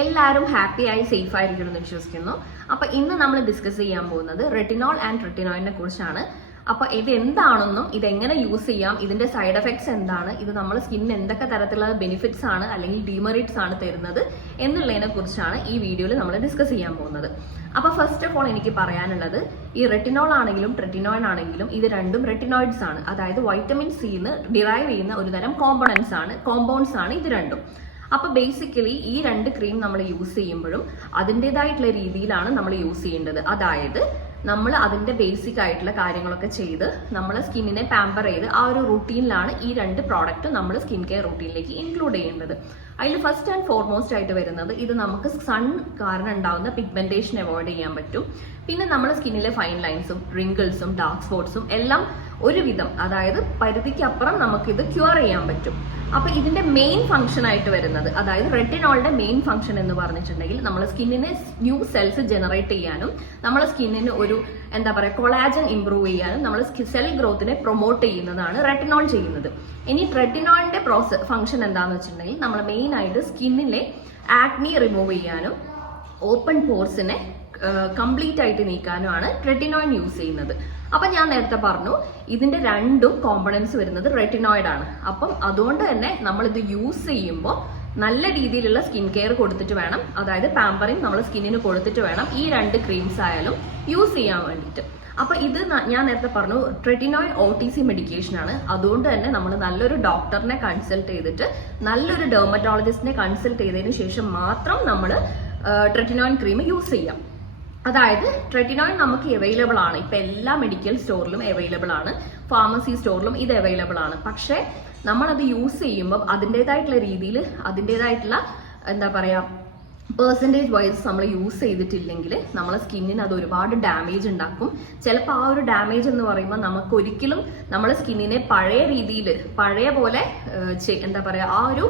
എല്ലാവരും ഹാപ്പി ആയി സേഫ് ആയിരിക്കണം എന്ന് വിശ്വസിക്കുന്നു. അപ്പൊ ഇന്ന് നമ്മൾ ഡിസ്കസ് ചെയ്യാൻ പോകുന്നത് റെറ്റിനോൾ ആൻഡ് റെറ്റിനോയിനെ കുറിച്ചാണ്. അപ്പൊ ഇത് എന്താണെന്നും ഇത് എങ്ങനെ യൂസ് ചെയ്യാം ഇതിന്റെ സൈഡ് എഫക്ട്സ് എന്താണ് ഇത് നമ്മൾ സ്കിന്നിന് എന്തൊക്കെ തരത്തിലുള്ള ബെനിഫിറ്റ്സ് ആണ് അല്ലെങ്കിൽ ഡിമെറിറ്റ്സ് ആണ് തരുന്നത് എന്നുള്ളതിനെ കുറിച്ചാണ് ഈ വീഡിയോയിൽ നമ്മൾ ഡിസ്കസ് ചെയ്യാൻ പോകുന്നത്. അപ്പൊ ഫസ്റ്റ് ഓഫ് ഓൾ എനിക്ക് പറയാനുള്ളത് ഈ റെറ്റിനോൾ ആണെങ്കിലും ട്രെറ്റിനോയിൻ ആണെങ്കിലും ഇത് രണ്ടും റെറ്റിനോയിഡ്സ് ആണ്. അതായത് വൈറ്റമിൻ സിന്ന് ഡിറൈവ് ചെയ്യുന്ന ഒരു തരം കോമ്പണൻസ് ആണ് കോമ്പൗണ്ട്സ് ആണ് ഇത് രണ്ടും. അപ്പൊ ബേസിക്കലി ഈ രണ്ട് ക്രീം നമ്മൾ യൂസ് ചെയ്യുമ്പോഴും അതിന്റെതായിട്ടുള്ള രീതിയിലാണ് നമ്മൾ യൂസ് ചെയ്യേണ്ടത്. അതായത് നമ്മൾ അതിന്റെ ബേസിക് ആയിട്ടുള്ള കാര്യങ്ങളൊക്കെ ചെയ്ത് നമ്മൾ സ്കിന്നിനെ പാമ്പർ ചെയ്ത് ആ ഒരു റൂട്ടീനിലാണ് ഈ രണ്ട് പ്രോഡക്റ്റ് നമ്മൾ സ്കിൻ കെയർ റൂട്ടീനിലേക്ക് ഇൻക്ലൂഡ് ചെയ്യേണ്ടത്. അതിൽ ഫസ്റ്റ് ആൻഡ് ഫോർമോസ്റ്റ് ആയിട്ട് വരുന്നത് ഇത് നമുക്ക് സൺ കാരണം ഉണ്ടാകുന്ന പിഗ്മെന്റേഷൻ അവോയ്ഡ് ചെയ്യാൻ പറ്റും. പിന്നെ നമ്മുടെ സ്കിന്നിലെ ഫൈൻ ലൈൻസും റിങ്കിൾസും ഡാർക്ക് സ്പോട്ട്സും എല്ലാം ഒരുവിധം അതായത് പരിധിക്കപ്പുറം നമുക്ക് ഇത് ക്യൂർ ചെയ്യാൻ പറ്റും. അപ്പൊ ഇതിന്റെ മെയിൻ ഫംഗ്ഷൻ ആയിട്ട് വരുന്നത് അതായത് റെറ്റിനോളിന്റെ മെയിൻ ഫംഗ്ഷൻ എന്ന് പറഞ്ഞിട്ടുണ്ടെങ്കിൽ നമ്മുടെ സ്കിന്നിനെ ന്യൂ സെൽസ് ജനറേറ്റ് ചെയ്യാനും നമ്മുടെ സ്കിന്നിന് ഒരു എന്താ പറയുക കൊളാജൻ ഇംപ്രൂവ് ചെയ്യാനും നമ്മൾ സെൽ ഗ്രോത്തിനെ പ്രൊമോട്ട് ചെയ്യുന്നതാണ് റെറ്റിനോൾ ചെയ്യുന്നത്. ഇനി റെറ്റിനോളിന്റെ പ്രോസസ് ഫംഗ്ഷൻ എന്താന്ന് വെച്ചിട്ടുണ്ടെങ്കിൽ നമ്മൾ മെയിൻ ആയിട്ട് സ്കിന്നിലെ ആക്നി റിമൂവ് ചെയ്യാനും ഓപ്പൺ പോർസിനെ കംപ്ലീറ്റ് ആയിട്ട് നീക്കാനുമാണ് റെറ്റിനോയിൻ യൂസ് ചെയ്യുന്നത്. അപ്പൊ ഞാൻ നേരത്തെ പറഞ്ഞു ഇതിന്റെ രണ്ടും കോമ്പണൻസ് വരുന്നത് റെറ്റിനോയിഡ് ആണ്. അപ്പം അതുകൊണ്ട് തന്നെ നമ്മൾ ഇത് യൂസ് ചെയ്യുമ്പോൾ നല്ല രീതിയിലുള്ള സ്കിൻ കെയർ കൊടുത്തിട്ട് വേണം. അതായത് പാമ്പറിങ് നമ്മൾ സ്കിന്നിന് കൊടുത്തിട്ട് വേണം ഈ രണ്ട് ക്രീംസ് ആയാലും യൂസ് ചെയ്യാൻ വേണ്ടിയിട്ട്. അപ്പൊ ഇത് ഞാൻ നേരത്തെ പറഞ്ഞു tretinoin O T C medication ആണ്. അതുകൊണ്ട് തന്നെ നമ്മൾ നല്ലൊരു ഡോക്ടറിനെ കൺസൾട്ട് ചെയ്തിട്ട് നല്ലൊരു ഡെർമറ്റോളജിസ്റ്റിനെ കൺസൾട്ട് ചെയ്തതിന് ശേഷം മാത്രം നമ്മൾ ട്രെറ്റിനോയിൻ ക്രീം യൂസ് ചെയ്യാം. അതായത് ട്രെറ്റിനോയിൻ നമുക്ക് അവൈലബിൾ ആണ്. ഇപ്പൊ എല്ലാ മെഡിക്കൽ സ്റ്റോറിലും അവൈലബിൾ ആണ്. ഫാർമസി സ്റ്റോറിലും ഇത് അവൈലബിൾ ആണ്. പക്ഷേ നമ്മളത് യൂസ് ചെയ്യുമ്പോൾ അതിന്റെതായിട്ടുള്ള രീതിയിൽ അതിന്റെതായിട്ടുള്ള എന്താ പറയാ പേഴ്സന്റേജ് വൈസ് നമ്മൾ യൂസ് ചെയ്തിട്ടില്ലെങ്കിൽ നമ്മളെ സ്കിന്നിന് അത് ഒരുപാട് ഡാമേജ് ഉണ്ടാക്കും. ചിലപ്പോൾ ആ ഒരു ഡാമേജ് എന്ന് പറയുമ്പോൾ നമുക്ക് ഒരിക്കലും നമ്മളെ സ്കിന്നിനെ പഴയ രീതിയിൽ പഴയ പോലെ എന്താ പറയുക ആ ഒരു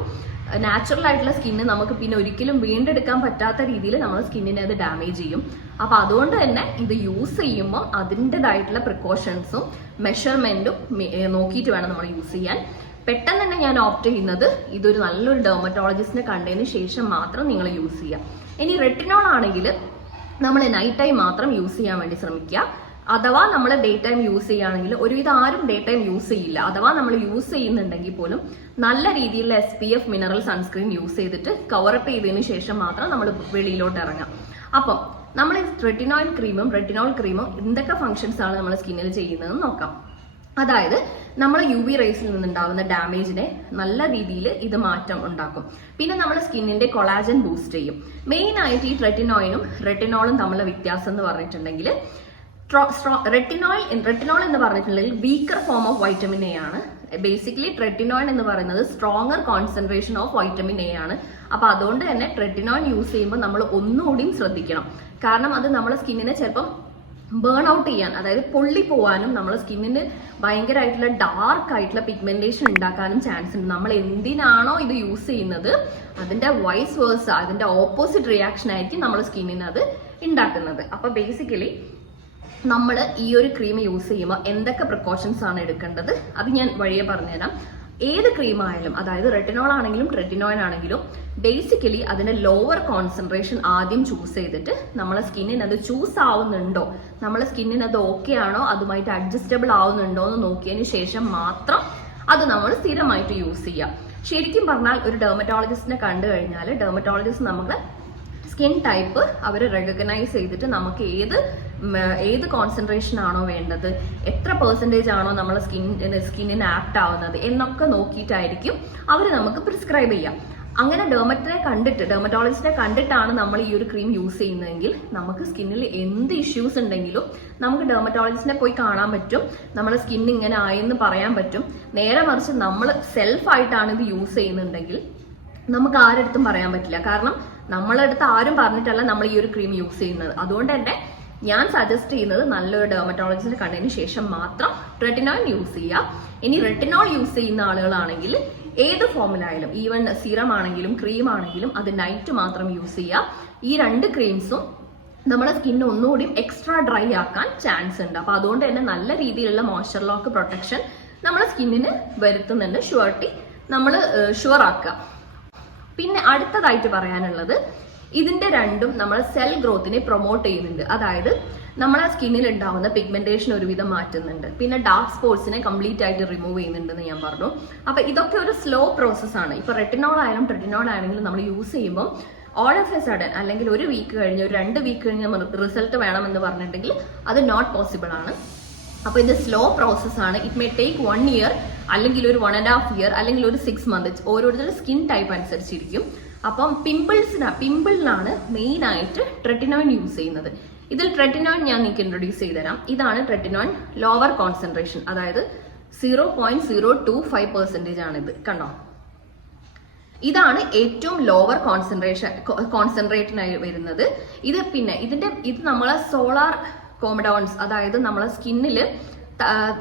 നാച്ചുറൽ ആയിട്ടുള്ള സ്കിന്ന് നമുക്ക് പിന്നെ ഒരിക്കലും വീണ്ടെടുക്കാൻ പറ്റാത്ത രീതിയിൽ നമ്മുടെ സ്കിന്നിനെ അത് ഡാമേജ് ചെയ്യും. അപ്പൊ അതുകൊണ്ട് തന്നെ ഇത് യൂസ് ചെയ്യുമ്പോൾ അതിന്റെതായിട്ടുള്ള പ്രിക്കോഷൻസും മെഷർമെന്റും നോക്കിയിട്ട് വേണം നമ്മൾ യൂസ് ചെയ്യാൻ. പെട്ടെന്ന് തന്നെ ഞാൻ ഓപ്റ്റ് ചെയ്യുന്നത് ഇതൊരു നല്ലൊരു ഡെർമറ്റോളജിസ്റ്റിനെ കണ്ടതിന് ശേഷം മാത്രം നിങ്ങൾ യൂസ് ചെയ്യുക. ഇനി റെറ്റിനോൾ ആണെങ്കിൽ നമ്മൾ നൈറ്റ് ടൈം മാത്രം യൂസ് ചെയ്യാൻ വേണ്ടി ശ്രമിക്കുക. അഥവാ നമ്മൾ ഡേ ടൈം യൂസ് ചെയ്യുകയാണെങ്കിൽ ഒരുവിധം ആരും ഡേ ടൈം യൂസ് ചെയ്യില്ല. അഥവാ നമ്മൾ യൂസ് ചെയ്യുന്നുണ്ടെങ്കിൽ പോലും നല്ല രീതിയിലുള്ള S P F mineral sunscreen use ചെയ്തിട്ട് കവറപ്പ് ചെയ്തതിന് ശേഷം മാത്രം നമ്മൾ വെളിയിലോട്ട് ഇറങ്ങാം. അപ്പം നമ്മൾ റെറ്റിനോയിൽ ക്രീമും റെറ്റിനോൾ ക്രീമും എന്തൊക്കെ ഫങ്ഷൻസ് ആണ് നമ്മൾ സ്കിന്നിൽ ചെയ്യുന്നതെന്ന് നോക്കാം. അതായത് നമ്മൾ യു വി റേസിൽ നിന്നുണ്ടാവുന്ന ഡാമേജിനെ നല്ല രീതിയിൽ ഇത് മാറ്റം ഉണ്ടാക്കും. പിന്നെ നമ്മൾ സ്കിന്നിന്റെ കൊളാജൻ ബൂസ്റ്റ് ചെയ്യും. മെയിൻ ആയിട്ട് ഈ റെറ്റിനോയിനും റെറ്റിനോളും തമ്മിലുള്ള വ്യത്യാസം എന്ന് പറഞ്ഞിട്ടുണ്ടെങ്കിൽ റെറ്റിനോൾ റെറ്റിനോൾ എന്ന് പറഞ്ഞിട്ടുണ്ടെങ്കിൽ weaker form of vitamin A ആണ്. ബേസിക്കലി ട്രെറ്റിനോയിൻ എന്ന് പറയുന്നത് stronger concentration of vitamin A ആണ്. അപ്പൊ അതുകൊണ്ട് തന്നെ ട്രെറ്റിനോയിൻ യൂസ് ചെയ്യുമ്പോൾ നമ്മൾ ഒന്നുകൂടിയും ശ്രദ്ധിക്കണം. കാരണം അത് നമ്മുടെ സ്കിന്നിനെ ചിലപ്പം ബേൺ ഔട്ട് ചെയ്യാൻ അതായത് പൊള്ളി പോവാനും നമ്മുടെ സ്കിന്നിന് ഭയങ്കരമായിട്ടുള്ള ഡാർക്ക് ആയിട്ടുള്ള പിഗ്മെന്റേഷൻ ഉണ്ടാക്കാനും ചാൻസ് ഉണ്ട്. നമ്മൾ എന്തിനാണോ ഇത് യൂസ് ചെയ്യുന്നത് അതിന്റെ വൈസ് വേഴ്സ് അതിന്റെ ഓപ്പോസിറ്റ് റിയാക്ഷൻ ആയിരിക്കും നമ്മുടെ സ്കിന്നിന് അത് ഉണ്ടാക്കുന്നത്. അപ്പൊ ബേസിക്കലി നമ്മൾ ഈ ഒരു ക്രീം യൂസ് ചെയ്യുമ്പോൾ എന്തൊക്കെ പ്രിക്കോഷൻസ് ആണ് എടുക്കേണ്ടത്? അത് ഞാൻ വഴിയെ പറഞ്ഞുതരാം. ഏത് ക്രീം ആയാലും അതായത് റെറ്റിനോൾ ആണെങ്കിലും ട്രെറ്റിനോയിൻ ആണെങ്കിലും ബേസിക്കലി അതിന്റെ ലോവർ കോൺസെൻട്രേഷൻ ആദ്യം ചൂസ് ചെയ്തിട്ട് നമ്മളെ സ്കിന്നിന് അത് ചൂസ് ആവുന്നുണ്ടോ നമ്മളെ സ്കിന്നിന് അത് ഓക്കെ ആണോ അതുമായിട്ട് അഡ്ജസ്റ്റബിൾ ആവുന്നുണ്ടോ എന്ന് നോക്കിയതിന് ശേഷം മാത്രം അത് നമ്മൾ സ്ഥിരമായിട്ട് യൂസ് ചെയ്യുക ശരിക്കും പറഞ്ഞാൽ ഒരു ഡെർമറ്റോളജിസ്റ്റിനെ കണ്ടു കഴിഞ്ഞാൽ ഡെർമറ്റോളജിസ്റ്റ് നമുക്ക് സ്കിൻ ടൈപ്പ് അവർ റെക്കഗ്നൈസ് ചെയ്തിട്ട് നമുക്ക് ഏത് ഏത് കോൺസെൻട്രേഷൻ ആണോ വേണ്ടത് എത്ര പെർസെന്റേജ് ആണോ നമ്മൾ സ്കിൻ സ്കിന്നിന് ആപ്റ്റ് ആവുന്നത് എന്നൊക്കെ നോക്കിയിട്ടായിരിക്കും അവർ നമുക്ക് പ്രിസ്ക്രൈബ് ചെയ്യാം. അങ്ങനെ ഡെർമറ്റിനെ കണ്ടിട്ട് ഡെർമറ്റോളജിസ്റ്റിനെ കണ്ടിട്ടാണ് നമ്മൾ ഈ ഒരു ക്രീം യൂസ് ചെയ്യുന്നതെങ്കിൽ നമുക്ക് സ്കിന്നിൽ എന്ത് ഇഷ്യൂസ് ഉണ്ടെങ്കിലും നമുക്ക് ഡെർമറ്റോളജിസ്റ്റിനെ പോയി കാണാൻ പറ്റും നമ്മുടെ സ്കിൻ ഇങ്ങനെ ആയെന്ന് പറയാൻ പറ്റും. നേരെ മറിച്ച് നമ്മൾ സെൽഫായിട്ടാണ് ഇത് യൂസ് ചെയ്യുന്നുണ്ടെങ്കിൽ നമുക്ക് ആരടുത്തും പറയാൻ പറ്റില്ല. കാരണം നമ്മളടുത്ത് ആരും പറഞ്ഞിട്ടല്ല നമ്മൾ ഈ ഒരു ക്രീം യൂസ് ചെയ്യുന്നത്. അതുകൊണ്ട് തന്നെ ഞാൻ സജസ്റ്റ് ചെയ്യുന്നത് നല്ലൊരു ഡെർമറ്റോളജിസ്റ്റ് കണ്ടതിന് ശേഷം മാത്രം റെറ്റിനോൾ യൂസ് ചെയ്യുക. ഇനി റെറ്റിനോൾ യൂസ് ചെയ്യുന്ന ആളുകളാണെങ്കിൽ ഏത് ഫോമിലായാലും ഈവൻ സീറം ആണെങ്കിലും ക്രീം ആണെങ്കിലും അത് നൈറ്റ് മാത്രം യൂസ് ചെയ്യുക. ഈ രണ്ട് ക്രീംസും നമ്മുടെ സ്കിൻ ഒന്നുകൂടി എക്സ്ട്രാ ഡ്രൈ ആക്കാൻ ചാൻസ് ഉണ്ട്. അപ്പൊ അതുകൊണ്ട് തന്നെ നല്ല രീതിയിലുള്ള മോയ്സ്ചർ ലോക്ക് പ്രൊട്ടക്ഷൻ നമ്മുടെ സ്കിന്നിന് വരുത്തുന്നുണ്ട്. ഷുവർട്ടി നമ്മൾ ഷുവർ ആക്കുക. പിന്നെ അടുത്തതായിട്ട് പറയാനുള്ളത് ഇതിന്റെ രണ്ടും നമ്മൾ സെൽ ഗ്രോത്തിനെ പ്രൊമോട്ട് ചെയ്യുന്നുണ്ട്. അതായത് നമ്മളെ സ്കിന്നിൽ ഉണ്ടാവുന്ന പിഗ്മെന്റേഷൻ ഒരുവിധം മാറ്റുന്നുണ്ട്. പിന്നെ ഡാർക്ക് സ്പോട്സിനെ കംപ്ലീറ്റ് ആയിട്ട് റിമൂവ് ചെയ്യുന്നുണ്ടെന്ന് ഞാൻ പറഞ്ഞു. അപ്പൊ ഇതൊക്കെ ഒരു സ്ലോ പ്രോസസ് ആണ്. ഇപ്പൊ റെറ്റിനോൾ ആയാലും ട്രെറ്റിനോൾ ആണെങ്കിലും നമ്മൾ യൂസ് ചെയ്യുമ്പോൾ ഓൾ ഓഫ് എ സഡൻ അല്ലെങ്കിൽ ഒരു വീക്ക് കഴിഞ്ഞ് ഒരു രണ്ട് വീക്ക് കഴിഞ്ഞ് റിസൾട്ട് വേണമെന്ന് പറഞ്ഞിട്ടുണ്ടെങ്കിൽ അത് നോട്ട് പോസിബിൾ ആണ്. അപ്പൊ ഇത് സ്ലോ പ്രോസസ് ആണ്. It may take one year അല്ലെങ്കിൽ ഒരു വൺ ആൻഡ് ഹാഫ് ഇയർ അല്ലെങ്കിൽ ഒരു സിക്സ് മന്ത് ഓരോരുത്തരുടെ സ്കിൻ ടൈപ്പ് അനുസരിച്ചിരിക്കും. അപ്പം പിമ്പിൾസിനാ പിമ്പിളിനാണ് മെയിൻ ആയിട്ട് ട്രെറ്റിനോയിൻ യൂസ് ചെയ്യുന്നത്. ഇതിൽ ട്രെറ്റിനോയിൻ ഞാൻ നിങ്ങൾക്ക് ഇൻട്രൊഡ്യൂസ് ചെയ്തുതരാം. ഇതാണ് ട്രെറ്റിനോയിൻ ലോവർ കോൺസെൻട്രേഷൻ അതായത് zero point zero two five percentage ആണ് ഇത് കണ്ടോ? ഇതാണ് ഏറ്റവും ലോവർ കോൺസെൻട്രേഷൻ കോൺസെൻട്രേറ്റിനായി വരുന്നത്. ഇത് പിന്നെ ഇതിന്റെ ഇത് നമ്മളെ സോളാർ കോമഡോൺസ് അതായത് നമ്മളെ സ്കിന്നിൽ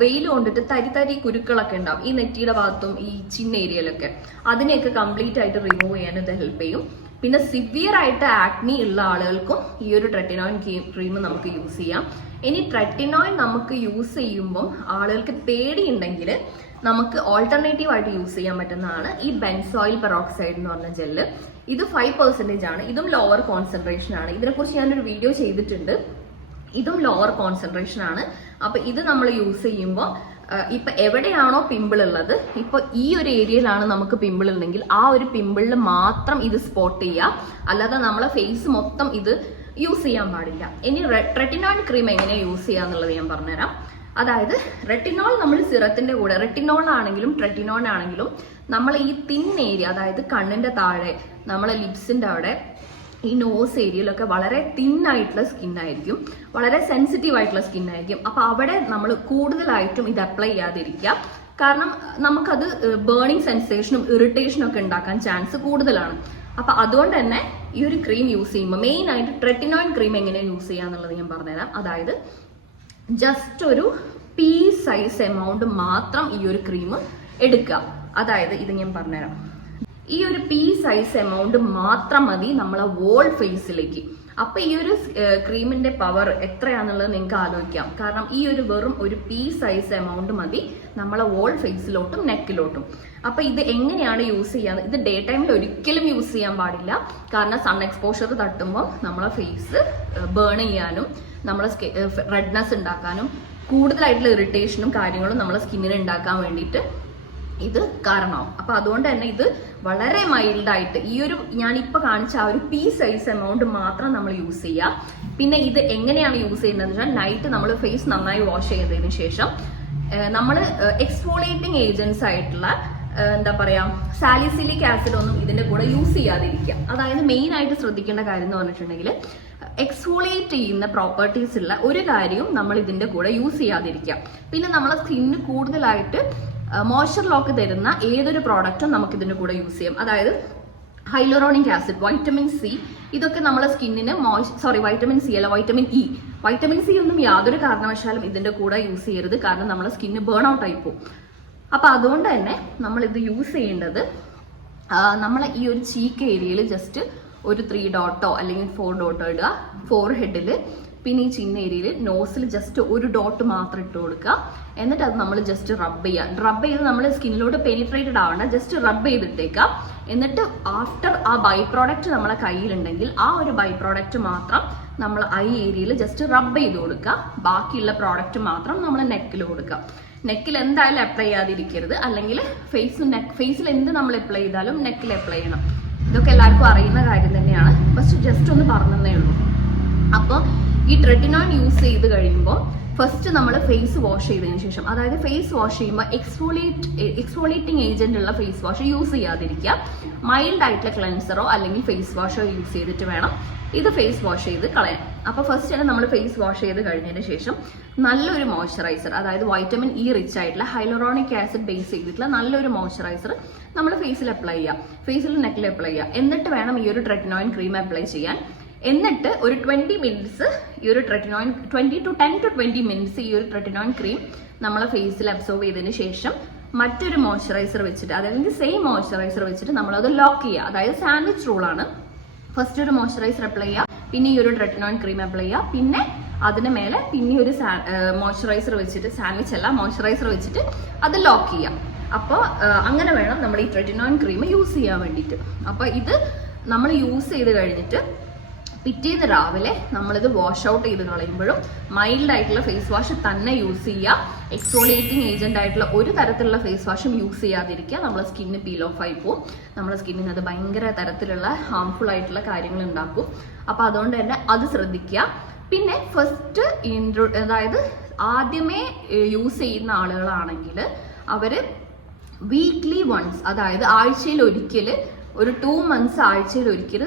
വെയിൽ കൊണ്ടിട്ട് തരി തരി കുരുക്കളൊക്കെ ഉണ്ടാവും. ഈ നെറ്റിയുടെ ഭാഗത്തും ഈ ചിന്ന ഏരിയയിലൊക്കെ. അതിനെയൊക്കെ കംപ്ലീറ്റ് ആയിട്ട് റിമൂവ് ചെയ്യാൻ ഇത് ഹെൽപ്പ് ചെയ്യും. പിന്നെ സിവിയർ ആയിട്ട് ആക്നി ഉള്ള ആളുകൾക്കും ഈ ഒരു ട്രെറ്റിനോയിൻ ക്രീം നമുക്ക് യൂസ് ചെയ്യാം. ഇനി ട്രെറ്റിനോയിൻ നമുക്ക് യൂസ് ചെയ്യുമ്പോൾ ആളുകൾക്ക് പേടിയുണ്ടെങ്കിൽ നമുക്ക് ഓൾട്ടർനേറ്റീവ് ആയിട്ട് യൂസ് ചെയ്യാൻ പറ്റുന്നതാണ് ഈ ബെൻസോയിൽ പെറോക്സൈഡ് എന്ന് പറഞ്ഞ ജെല്ല് ഇത് ഫൈവ് പെർസെന്റേജ് ആണ്. ഇതും ലോവർ കോൺസെൻട്രേഷൻ ആണ്. ഇതിനെക്കുറിച്ച് ഞാനൊരു വീഡിയോ ചെയ്തിട്ടുണ്ട്. ഇതും ലോവർ കോൺസെൻട്രേഷൻ ആണ്. അപ്പൊ ഇത് നമ്മൾ യൂസ് ചെയ്യുമ്പോൾ ഇപ്പൊ എവിടെയാണോ പിമ്പിൾ ഉള്ളത് ഇപ്പൊ ഈ ഒരു ഏരിയയിലാണ് നമുക്ക് പിമ്പിൾ ഉണ്ടെങ്കിൽ ആ ഒരു പിമ്പിളിൽ മാത്രം ഇത് സ്പോട്ട് ചെയ്യുക അല്ലാതെ നമ്മളെ ഫേസ് മൊത്തം ഇത് യൂസ് ചെയ്യാൻ പാടില്ല. ഇനി റെറ്റിനോൾ ക്രീം എങ്ങനെയാണ് യൂസ് ചെയ്യുക എന്നുള്ളത് ഞാൻ പറഞ്ഞുതരാം. അതായത് റെറ്റിനോൾ നമ്മൾ സിറത്തിന്റെ കൂടെ റെറ്റിനോൾ ആണെങ്കിലും ട്രെറ്റിനോൾ ആണെങ്കിലും നമ്മൾ ഈ തിൻ ഏരിയ അതായത് കണ്ണിന്റെ താഴെ നമ്മളെ ലിപ്സിന്റെ അവിടെ ഈ നോസ് ഏരിയയിലൊക്കെ വളരെ തിൻ ആയിട്ടുള്ള സ്കിൻ ആയിരിക്കും. വളരെ സെൻസിറ്റീവ് ആയിട്ടുള്ള സ്കിൻ ആയിരിക്കും. അപ്പൊ അവിടെ നമ്മൾ കൂടുതലായിട്ടും ഇത് അപ്ലൈ ചെയ്യാതിരിക്കുക. കാരണം നമുക്കത് ബേണിംഗ് സെൻസേഷനും ഇറിറ്റേഷനും ഒക്കെ ഉണ്ടാക്കാൻ ചാൻസ് കൂടുതലാണ്. അപ്പൊ അതുകൊണ്ട് തന്നെ ഈ ഒരു ക്രീം യൂസ് ചെയ്യുമ്പോൾ മെയിൻ ആയിട്ട് ട്രെറ്റിനോയിൻ ക്രീം എങ്ങനെ യൂസ് ചെയ്യാന്നുള്ളത് ഞാൻ പറഞ്ഞുതരാം. അതായത് ജസ്റ്റ് ഒരു പീ സൈസ് എമൗണ്ട് മാത്രം ഈ ഒരു ക്രീം എടുക്കുക. അതായത് ഇത് ഞാൻ പറഞ്ഞുതരാം. ഈ ഒരു പീ സൈസ് എമൗണ്ട് മാത്രം മതി നമ്മളെ വോൾ ഫേസിലേക്ക് അപ്പൊ ഈ ഒരു ക്രീമിന്റെ പവർ എത്രയാണെന്നുള്ളത് നിങ്ങൾക്ക് ആലോചിക്കാം. കാരണം ഈ ഒരു വെറും ഒരു പീ സൈസ് എമൗണ്ട് മതി നമ്മളെ വോൾ ഫേസിലോട്ടും നെക്കിലോട്ടും അപ്പൊ ഇത് എങ്ങനെയാണ് യൂസ് ചെയ്യാന്ന് ഇത് ഡേ ടൈമിൽ ഒരിക്കലും യൂസ് ചെയ്യാൻ പാടില്ല. കാരണം സൺ എക്സ്പോഷർ തട്ടുമ്പോൾ നമ്മളെ ഫേസ് ബേൺ ചെയ്യാനും നമ്മളെ റെഡ്നെസ് ഉണ്ടാക്കാനും കൂടുതലായിട്ടുള്ള ഇറിറ്റേഷനും കാര്യങ്ങളും നമ്മളെ സ്കിന്നിന് ഉണ്ടാക്കാൻ വേണ്ടിയിട്ട് ഇത് കാരണമാവും. അപ്പൊ അതുകൊണ്ട് തന്നെ ഇത് വളരെ മൈൽഡ് ആയിട്ട് ഈ ഒരു ഞാൻ ഇപ്പൊ കാണിച്ച ആ ഒരു പീ സൈസ് എമൗണ്ട് മാത്രം നമ്മൾ യൂസ് ചെയ്യുക പിന്നെ ഇത് എങ്ങനെയാണ് യൂസ് ചെയ്യുന്നത് വെച്ചാൽ നൈറ്റ് നമ്മൾ ഫേസ് നന്നായി വാഷ് ചെയ്തതിന് ശേഷം നമ്മൾ എക്സ്ഫോളിയേറ്റിംഗ് ഏജൻസ് ആയിട്ടുള്ള എന്താ പറയാ സാലിസിലിക് ആസിഡ് ഒന്നും ഇതിന്റെ കൂടെ യൂസ് ചെയ്യാതിരിക്കുക. അതായത് മെയിൻ ആയിട്ട് ശ്രദ്ധിക്കേണ്ട കാര്യം എന്ന് പറഞ്ഞിട്ടുണ്ടെങ്കിൽ എക്സ്ഫോളിയേറ്റ് ചെയ്യുന്ന പ്രോപ്പർട്ടീസ് ഉള്ള ഒരു കാര്യവും നമ്മൾ ഇതിന്റെ കൂടെ യൂസ് ചെയ്യാതിരിക്കുക. പിന്നെ നമ്മളെ സ്കിന്ന് കൂടുതലായിട്ട് മോയ്സ്ചർ ലോക്ക് തരുന്ന ഏതൊരു പ്രോഡക്റ്റും നമുക്ക് ഇതിന് കൂടെ യൂസ് ചെയ്യാം. അതായത് ഹൈലോറോണിക് ആസിഡ് വൈറ്റമിൻ സി ഇതൊക്കെ നമ്മളെ സ്കിന്നിന് മോയ്സ് സോറി വൈറ്റമിൻ സി അല്ല വൈറ്റമിൻ ഇ വൈറ്റമിൻ സി ഒന്നും യാതൊരു കാരണവശാലും ഇതിന്റെ കൂടെ യൂസ് ചെയ്യരുത്. കാരണം നമ്മളെ സ്കിന്ന് ബേൺ ഔട്ട് ആയി പോകും. അപ്പൊ അതുകൊണ്ട് തന്നെ നമ്മൾ ഇത് യൂസ് ചെയ്യേണ്ടത് നമ്മളെ ഈ ഒരു ചീക്ക് ഏരിയയിൽ ജസ്റ്റ് ഒരു ത്രീ ഡോട്ടോ അല്ലെങ്കിൽ ഫോർ ഡോട്ടോ ഇടുക. ഫോർ ഹെഡിൽ പിന്നെ ഈ ചിന്ന ഏരിയയിൽ നോസിൽ ജസ്റ്റ് ഒരു ഡോട്ട് മാത്രം ഇട്ട് കൊടുക്കുക. എന്നിട്ട് അത് നമ്മൾ ജസ്റ്റ് റബ്ബ് ചെയ്യുക. റബ്ബ് ചെയ്ത് നമ്മൾ സ്കിന്നിലോട്ട് പെനിട്രേറ്റഡ് ആവണ്ട. ജസ്റ്റ് റബ്ബ് ചെയ്തിട്ടേക്കുക. എന്നിട്ട് ആഫ്റ്റർ ആ ബൈ പ്രോഡക്റ്റ് നമ്മളെ കയ്യിലുണ്ടെങ്കിൽ ആ ഒരു ബൈ പ്രോഡക്റ്റ് മാത്രം നമ്മൾ ഐ ഏരിയയിൽ ജസ്റ്റ് റബ്ബ് ചെയ്ത് കൊടുക്കുക. ബാക്കിയുള്ള പ്രോഡക്റ്റ് മാത്രം നമ്മൾ നെക്കിൽ കൊടുക്കുക. നെക്കിൽ എന്തായാലും അപ്ലൈ ചെയ്യാതിരിക്കരുത്. അല്ലെങ്കിൽ ഫേസ് നെക്ക് ഫേസിൽ എന്ത് നമ്മൾ അപ്ലൈ ചെയ്താലും നെക്കിൽ അപ്ലൈ ചെയ്യണം. ഇതൊക്കെ എല്ലാവർക്കും അറിയുന്ന കാര്യം തന്നെയാണ്. ഫസ്റ്റ് ജസ്റ്റ് ഒന്ന് പറഞ്ഞതേ ഉള്ളൂ. അപ്പോൾ ഈ ട്രെറ്റിനോൺ യൂസ് ചെയ്ത് കഴിയുമ്പോൾ ഫസ്റ്റ് നമ്മൾ ഫേസ് വാഷ് ചെയ്തതിന് ശേഷം അതായത് ഫേസ് വാഷ് ചെയ്യുമ്പോൾ എക്സ്ഫോളിയേറ്റ് എക്സ്ഫോളിയേറ്റിംഗ് ഏജന്റ് ഉള്ള ഫേസ് വാഷ് യൂസ് ചെയ്യാതിരിക്കുക. മൈൽഡ് ആയിട്ടുള്ള ക്ലെൻസറോ അല്ലെങ്കിൽ ഫേസ് വാഷോ യൂസ് ചെയ്തിട്ട് വേണം ഇത് ഫേസ് വാഷ് ചെയ്ത് കളയാൻ. അപ്പോൾ ഫസ്റ്റ് തന്നെ നമ്മൾ ഫേസ് വാഷ് ചെയ്ത് കഴിഞ്ഞതിന് ശേഷം നല്ലൊരു മോയ്സ്ചറൈസർ അതായത് വൈറ്റമിൻ ഇ റിച്ച് ആയിട്ടുള്ള ഹൈലോറോണിക് ആസിഡ് ബേസ് ചെയ്തിട്ടുള്ള നല്ലൊരു മോയ്സ്ചറൈസർ നമ്മൾ ഫേസിൽ അപ്ലൈ ചെയ്യുക ഫേസിൽ നെക്കിൽ അപ്ലൈ ചെയ്യുക എന്നിട്ട് വേണം ഈ ഒരു ട്രെറ്റിനോയിൻ ക്രീം അപ്ലൈ ചെയ്യാൻ. എന്നിട്ട് ഒരു ട്വന്റി മിനിറ്റ്സ് ഈ ഒരു tretinoin twenty to ten to twenty minutes ഈ ഒരു ട്രെറ്റിനോയിൻ ക്രീം നമ്മളെ ഫേസിൽ അബ്സോർവ് ചെയ്തതിന് ശേഷം മറ്റൊരു മോയ്സ്ചറൈസർ വെച്ചിട്ട് അതായത് സെയിം മോയ്സ്ചറൈസർ വെച്ചിട്ട് നമ്മളത് ലോക്ക് ചെയ്യുക. അതായത് സാൻഡ്വിച്ച് റൂളാണ് ഫസ്റ്റ് ഒരു മോയ്സ്ചറൈസർ അപ്ലൈ ചെയ്യുക പിന്നെ ഈ ഒരു ട്രെറ്റിനോയിൻ ക്രീം അപ്ലൈ ചെയ്യുക പിന്നെ അതിന് മേലെ പിന്നെ ഒരു മോയ്സ്ചറൈസർ വെച്ചിട്ട് സാൻഡ്വിച്ച് അല്ല മോയ്സ്ചറൈസർ വെച്ചിട്ട് അത് ലോക്ക് ചെയ്യാം അപ്പോൾ അങ്ങനെ വേണം നമ്മൾ ഈ ട്രെറ്റിനോയിൻ ക്രീം യൂസ് ചെയ്യാൻ വേണ്ടിയിട്ട്. അപ്പോൾ ഇത് നമ്മൾ യൂസ് ചെയ്ത് കഴിഞ്ഞിട്ട് പിറ്റേന്ന് രാവിലെ നമ്മളിത് വാഷ് ഔട്ട് ചെയ്ത് കളയുമ്പോഴും മൈൽഡ് ആയിട്ടുള്ള ഫേസ് വാഷ് തന്നെ യൂസ് ചെയ്യുക എക്സ്ഫോളിയേറ്റിംഗ് ഏജന്റ് ആയിട്ടുള്ള ഒരു തരത്തിലുള്ള ഫേസ് വാഷും യൂസ് ചെയ്യാതിരിക്കുക. നമ്മളെ സ്കിന്ന് പീൽ ഓഫ് ആയി പോവും. നമ്മുടെ സ്കിന്നിന് അത് ഭയങ്കര തരത്തിലുള്ള ഹാംഫുൾ ആയിട്ടുള്ള കാര്യങ്ങൾ ഉണ്ടാക്കും. അപ്പൊ അതുകൊണ്ട് തന്നെ അത് ശ്രദ്ധിക്കുക. പിന്നെ ഫസ്റ്റ് ഇൻട്രോ അതായത് ആദ്യമേ യൂസ് ചെയ്യുന്ന ആളുകളാണെങ്കിൽ അവർ വീക്ക്ലി വൺസ് അതായത് ആഴ്ചയിൽ ഒരിക്കൽ ഒരു ടു മന്ത്സ് ആഴ്ചയിൽ ഒരിക്കൽ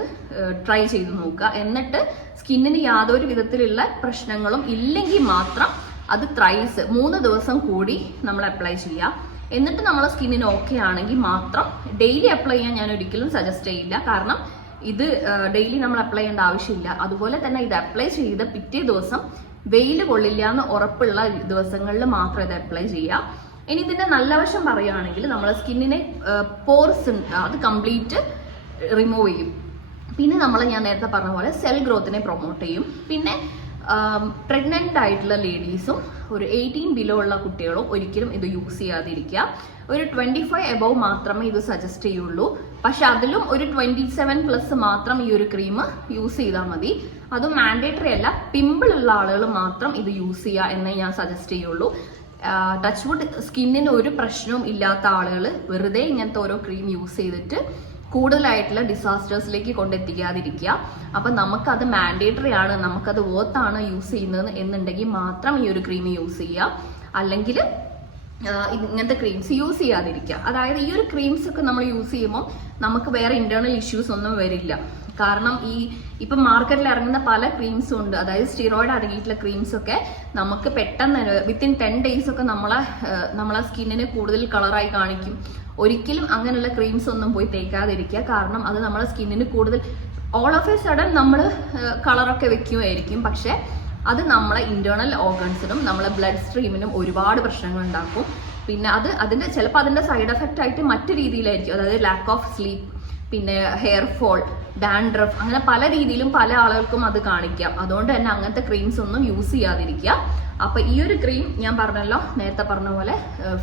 ട്രൈ ചെയ്ത് നോക്കുക. എന്നിട്ട് സ്കിന്നിന് യാതൊരു വിധത്തിലുള്ള പ്രശ്നങ്ങളും ഇല്ലെങ്കിൽ മാത്രം അത് ത്രൈസ് മൂന്ന് ദിവസം കൂടി നമ്മൾ അപ്ലൈ ചെയ്യാം എന്നിട്ട് നമ്മളെ സ്കിന്നിന് ഓക്കെ ആണെങ്കിൽ മാത്രം ഡെയിലി അപ്ലൈ ചെയ്യാൻ ഞാൻ ഒരിക്കലും സജസ്റ്റ് ചെയ്യില്ല. കാരണം ഇത് ഡെയിലി നമ്മൾ അപ്ലൈ ചെയ്യേണ്ട ആവശ്യമില്ല. അതുപോലെ തന്നെ ഇത് അപ്ലൈ ചെയ്ത് പിറ്റേ ദിവസം വെയിൽ കൊള്ളില്ല എന്ന് ഉറപ്പുള്ള ദിവസങ്ങളിൽ മാത്രം ഇത് അപ്ലൈ ചെയ്യാം ഇനി ഇതിന്റെ നല്ല വശം പറയുകയാണെങ്കിൽ നമ്മളെ സ്കിന്നിനെ പോർസ് അത് കംപ്ലീറ്റ് റിമൂവ് ചെയ്യും. പിന്നെ നമ്മൾ ഞാൻ നേരത്തെ പറഞ്ഞ പോലെ സെൽ ഗ്രോത്തിനെ പ്രൊമോട്ട് ചെയ്യും. പിന്നെ പ്രഗ്നന്റ് ആയിട്ടുള്ള ലേഡീസും ഒരു എയ്റ്റീൻ ബിലോ ഉള്ള കുട്ടികളും ഒരിക്കലും ഇത് യൂസ് ചെയ്യാതിരിക്കുക. ഒരു ട്വന്റി ഫൈവ് എബവ് മാത്രമേ ഇത് സജസ്റ്റ് ചെയ്യുള്ളൂ. പക്ഷെ അതിലും ഒരു ട്വന്റി സെവൻ പ്ലസ് മാത്രം ഈ ഒരു ക്രീം യൂസ് ചെയ്താൽ മതി. അതും മാൻഡേറ്ററി അല്ല പിമ്പിൾ ഉള്ള ആളുകൾ മാത്രം ഇത് യൂസ് ചെയ്യുക എന്നേ ഞാൻ സജസ്റ്റ് ചെയ്യുള്ളൂ. ടച്ച് വുഡ് സ്കിന്നിന് ഒരു പ്രശ്നവും ഇല്ലാത്ത ആളുകൾ വെറുതെ ഇങ്ങനത്തെ ഓരോ ക്രീം യൂസ് ചെയ്തിട്ട് കൂടുതലായിട്ടുള്ള ഡിസാസ്റ്റേഴ്സിലേക്ക് കൊണ്ടെത്തിക്കാതിരിക്കുക. അപ്പം നമുക്കത് മാൻഡേറ്ററി ആണ് നമുക്കത് ആണ് യൂസ് ചെയ്യുന്നത് എന്നുണ്ടെങ്കിൽ മാത്രം ഈ ഒരു ക്രീം യൂസ് ചെയ്യുക. അല്ലെങ്കിൽ ഇങ്ങനത്തെ ക്രീംസ് യൂസ് ചെയ്യാതിരിക്കുക. അതായത് ഈ ഒരു ക്രീംസ് ഒക്കെ നമ്മൾ യൂസ് ചെയ്യുമ്പോൾ നമുക്ക് വേറെ ഇന്റേണൽ ഇഷ്യൂസ് ഒന്നും വരില്ല. കാരണം ഈ ഇപ്പൊ മാർക്കറ്റിൽ ഇറങ്ങുന്ന പല ക്രീംസും ഉണ്ട്. അതായത് സ്റ്റിറോയിഡ് അടങ്ങിയിട്ടുള്ള ക്രീംസ് ഒക്കെ നമുക്ക് പെട്ടെന്ന് വിത്തിൻ ടെൻ ഡേയ്സ് ഒക്കെ നമ്മളെ നമ്മളെ സ്കിന്നിന് കൂടുതൽ കളറായി കാണിക്കും. ഒരിക്കലും അങ്ങനെയുള്ള ക്രീംസ് ഒന്നും പോയി തേക്കാതിരിക്കുക. കാരണം അത് നമ്മളെ സ്കിന്നിന് കൂടുതൽ ഓൾ ഓഫ് എ സഡൻ നമ്മൾ കളറൊക്കെ വെക്കുമായിരിക്കും പക്ഷെ അത് നമ്മളെ ഇന്റേണൽ ഓർഗൻസിനും നമ്മളെ ബ്ലഡ് സ്ട്രീമിനും ഒരുപാട് പ്രശ്നങ്ങൾ ഉണ്ടാക്കും. പിന്നെ അത് അതിന്റെ ചിലപ്പോൾ അതിന്റെ സൈഡ് എഫക്റ്റ് ആയിട്ട് മറ്റു രീതിയിലായിരിക്കും. അതായത് ലാക്ക് ഓഫ് സ്ലീപ്പ് പിന്നെ ഹെയർ ഫോൾ ഡാൻഡ്രഫ് അങ്ങനെ പല രീതിയിലും പല ആളുകൾക്കും അത് കാണിക്കാം. അതുകൊണ്ട് തന്നെ അങ്ങനത്തെ ക്രീംസ് ഒന്നും യൂസ് ചെയ്യാതിരിക്കുക. അപ്പൊ ഈ ഒരു ക്രീം ഞാൻ പറഞ്ഞല്ലോ നേരത്തെ പറഞ്ഞ പോലെ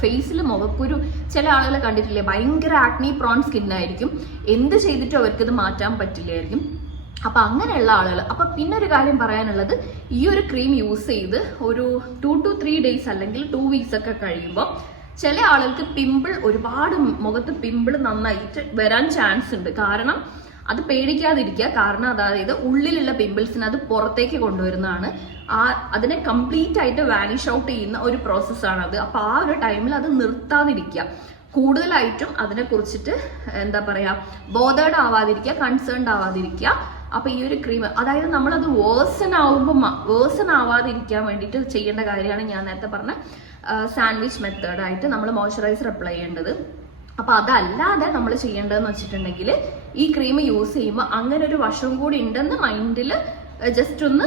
ഫേസിൽ മുഖക്കുരു ചില ആളുകളെ കണ്ടിട്ടില്ലേ? ഭയങ്കര ആക്നി പ്രോൺ സ്കിൻ ആയിരിക്കും. എന്ത് ചെയ്തിട്ടും അവർക്കിത് മാറ്റാൻ പറ്റില്ലായിരിക്കും. അപ്പൊ അങ്ങനെയുള്ള ആളുകൾ അപ്പൊ പിന്നെ ഒരു കാര്യം പറയാനുള്ളത് ഈ ഒരു ക്രീം യൂസ് ചെയ്ത് ഒരു ടു ടു ത്രീ ഡേയ്സ് അല്ലെങ്കിൽ ടു വീക്സ് ഒക്കെ കഴിയുമ്പോൾ ചില ആളുകൾക്ക് പിമ്പിൾ ഒരുപാട് മുഖത്ത് പിമ്പിൾ നന്നായിട്ട് വരാൻ ചാൻസ് ഉണ്ട്. കാരണം അത് പേടിക്കാതിരിക്കുക. കാരണം അതായത് ഉള്ളിലുള്ള പിമ്പിൾസിനെ അത് പുറത്തേക്ക് കൊണ്ടുവരുന്നതാണ്. ആ അതിനെ കംപ്ലീറ്റ് ആയിട്ട് വാനിഷ് ഔട്ട് ചെയ്യുന്ന ഒരു പ്രോസസ്സാണ് അത്. അപ്പൊ ആ ഒരു ടൈമിൽ അത് നിർത്താതിരിക്കുക. കൂടുതലായിട്ടും അതിനെ കുറിച്ചിട്ട് എന്താ പറയാ ബോധേഡ് ആവാതിരിക്കുക കൺസേൺഡ് ആവാതിരിക്കുക. അപ്പൊ ഈ ഒരു ക്രീം അതായത് നമ്മൾ അത് വേഴ്സൺ ആവുമ്പോൾ വേഴ്സൺ ആവാതിരിക്കാൻ വേണ്ടിയിട്ട് ചെയ്യേണ്ട കാര്യമാണ് ഞാൻ നേരത്തെ പറഞ്ഞ സാൻഡ്വിച്ച് മെത്തേഡായിട്ട് നമ്മൾ മോയ്സ്ചറൈസർ അപ്ലൈ ചെയ്യേണ്ടത്. അപ്പൊ അതല്ലാതെ നമ്മൾ ചെയ്യേണ്ടതെന്ന് വെച്ചിട്ടുണ്ടെങ്കിൽ ഈ ക്രീം യൂസ് ചെയ്യുമ്പോൾ അങ്ങനെ ഒരു വശം കൂടി ഉണ്ടെന്ന് മൈൻഡിൽ ജസ്റ്റ് ഒന്ന്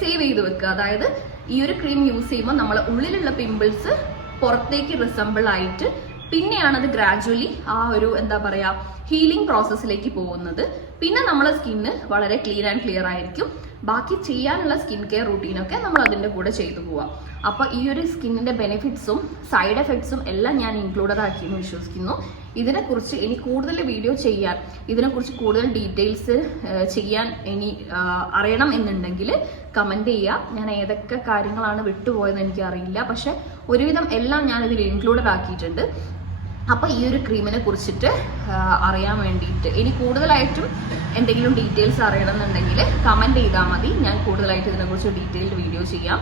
സേവ് ചെയ്ത് വെക്കുക. അതായത് ഈ ഒരു ക്രീം യൂസ് ചെയ്യുമ്പോൾ നമ്മൾ ഉള്ളിലുള്ള പിമ്പിൾസ് പുറത്തേക്ക് റിസംബിൾ ആയിട്ട് പിന്നെയാണ് അത് ഗ്രാജുവലി ആ ഒരു എന്താ പറയാ ഹീലിംഗ് പ്രോസസ്സിലേക്ക് പോകുന്നത്. പിന്നെ നമ്മളെ സ്കിന്ന് വളരെ ക്ലീൻ ആൻഡ് ക്ലിയർ ആയിരിക്കും. ബാക്കി ചെയ്യാനുള്ള സ്കിൻ കെയർ റൂട്ടീനൊക്കെ നമ്മൾ അതിന്റെ കൂടെ ചെയ്തു പോവാം. അപ്പോൾ ഈ ഒരു സ്കിന്നിന്റെ ബെനിഫിറ്റ്സും സൈഡ് എഫക്ട്സും എല്ലാം ഞാൻ ഇൻക്ലൂഡഡ് ആക്കിയെന്ന് വിശ്വസിക്കുന്നു. ഇതിനെക്കുറിച്ച് ഇനി കൂടുതൽ വീഡിയോ ചെയ്യാൻ ഇതിനെക്കുറിച്ച് കൂടുതൽ ഡീറ്റെയിൽസ് ചെയ്യാൻ ഇനി അറിയണം എന്നുണ്ടെങ്കിൽ കമന്റ് ചെയ്യുക ഞാൻ ഏതൊക്കെ കാര്യങ്ങളാണ് വിട്ടുപോയതെന്ന് എനിക്കറിയില്ല. പക്ഷെ ഒരുവിധം എല്ലാം ഞാൻ ഇതിൽ ഇൻക്ലൂഡഡ് ആക്കിയിട്ടുണ്ട്. അപ്പൊ ഈ ഒരു ക്രീമിനെ കുറിച്ചിട്ട് അറിയാൻ വേണ്ടിയിട്ട്. ഇനി കൂടുതലായിട്ടും എന്തെങ്കിലും ഡീറ്റെയിൽസ് അറിയണമെന്നുണ്ടെങ്കിൽ കമന്റ് ചെയ്താൽ മതി. ഞാൻ കൂടുതലായിട്ട് ഇതിനെക്കുറിച്ച് ഡീറ്റെയിൽഡ് വീഡിയോ ചെയ്യാം.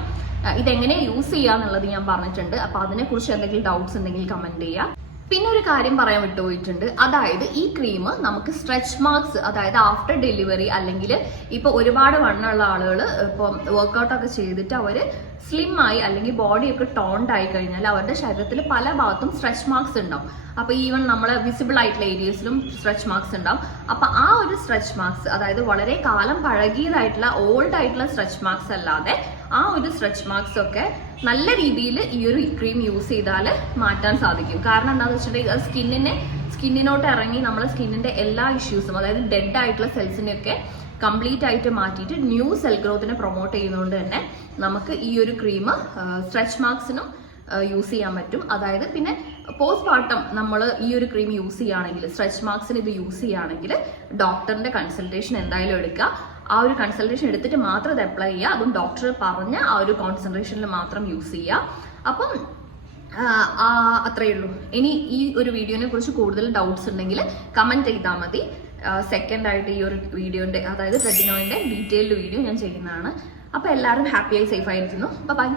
ഇതെങ്ങനെ യൂസ് ചെയ്യാന്നുള്ളത് ഞാൻ പറഞ്ഞിട്ടുണ്ട്. അപ്പൊ അതിനെക്കുറിച്ച് എന്തെങ്കിലും ഡൗട്ട്സ് ഉണ്ടെങ്കിൽ കമന്റ് ചെയ്യാം. പിന്നെ ഒരു കാര്യം പറയാൻ വിട്ടുപോയിട്ടുണ്ട്. അതായത് ഈ ക്രീം നമുക്ക് സ്ട്രെച്ച് മാർക്സ് അതായത് ആഫ്റ്റർ ഡെലിവറി അല്ലെങ്കിൽ ഇപ്പൊ ഒരുപാട് വണ്ണമുള്ള ആളുകൾ ഇപ്പം വർക്കൗട്ട് ഒക്കെ ചെയ്തിട്ട് അവർ സ്ലിം ആയി അല്ലെങ്കിൽ ബോഡി ഒക്കെ ടോൺഡ് ആയി കഴിഞ്ഞാൽ അവരുടെ ശരീരത്തിൽ പല ഭാഗത്തും സ്ട്രെച്ച് മാർക്സ് ഉണ്ടാവും. അപ്പോൾ ഈവൻ നമ്മളെ വിസിബിൾ ആയിട്ടുള്ള ഏരിയസിലും സ്ട്രെച്ച് മാർക്സ് ഉണ്ടാവും. അപ്പോൾ ആ ഒരു സ്ട്രെച്ച് മാർക്സ് അതായത് വളരെ കാലം പഴകിയതായിട്ടുള്ള ഓൾഡ് ആയിട്ടുള്ള സ്ട്രെച്ച് മാർക്സ് അല്ലാതെ ആ ഒരു സ്ട്രെച്ച് മാർക്സ് ഒക്കെ നല്ല രീതിയിൽ ഈ ഒരു ക്രീം യൂസ് ചെയ്താൽ മാറ്റാൻ സാധിക്കും. കാരണം എന്താണെന്ന് വെച്ചിട്ടുണ്ടെങ്കിൽ സ്കിന്നിനെ സ്കിന്നിനോട്ട് ഇറങ്ങി നമ്മളെ സ്കിന്നിന്റെ എല്ലാ ഇഷ്യൂസും അതായത് ഡെഡ് ആയിട്ടുള്ള സെൽസിനെയൊക്കെ കംപ്ലീറ്റ് ആയിട്ട് മാറ്റിയിട്ട് ന്യൂ സെൽ ഗ്രോത്തിനെ പ്രൊമോട്ട് ചെയ്യുന്നതുകൊണ്ട് തന്നെ നമുക്ക് ഈ ഒരു ക്രീം സ്ട്രെച്ച് മാർക്സിനും യൂസ് ചെയ്യാൻ പറ്റും. അതായത് പിന്നെ പോസ്റ്റ് പാർട്ടം നമ്മൾ ഈ ഒരു ക്രീം യൂസ് ചെയ്യുകയാണെങ്കിൽ സ്ട്രെച്ച് മാർക്സിന് ഇത് യൂസ് ചെയ്യുകയാണെങ്കിൽ ഡോക്ടറിന്റെ കൺസൾട്ടേഷൻ എന്തായാലും എടുക്കുക. ആ ഒരു കൺസൾട്ടേഷൻ എടുത്തിട്ട് മാത്രം അത് അപ്ലൈ ചെയ്യുക. അതും ഡോക്ടർ പറഞ്ഞ ആ ഒരു കോൺസെൻട്രേഷനിൽ മാത്രം യൂസ് ചെയ്യുക. അപ്പം അത്രയേ ഉള്ളൂ. ഇനി ഈ ഒരു വീഡിയോനെ കുറിച്ച് കൂടുതൽ ഡൗട്ട്സ് ഉണ്ടെങ്കിൽ കമന്റ് ചെയ്താൽ മതി. സെക്കൻഡ് ആയിട്ട് ഈ ഒരു വീഡിയോന്റെ അതായത് റെഡിനോയിന്റെ ഡീറ്റെയിൽഡ് വീഡിയോ ഞാൻ ചെയ്യുന്നതാണ്. അപ്പോൾ എല്ലാവരും ഹാപ്പിയായി സേഫ് ആയിരിക്കുന്നു. ബൈ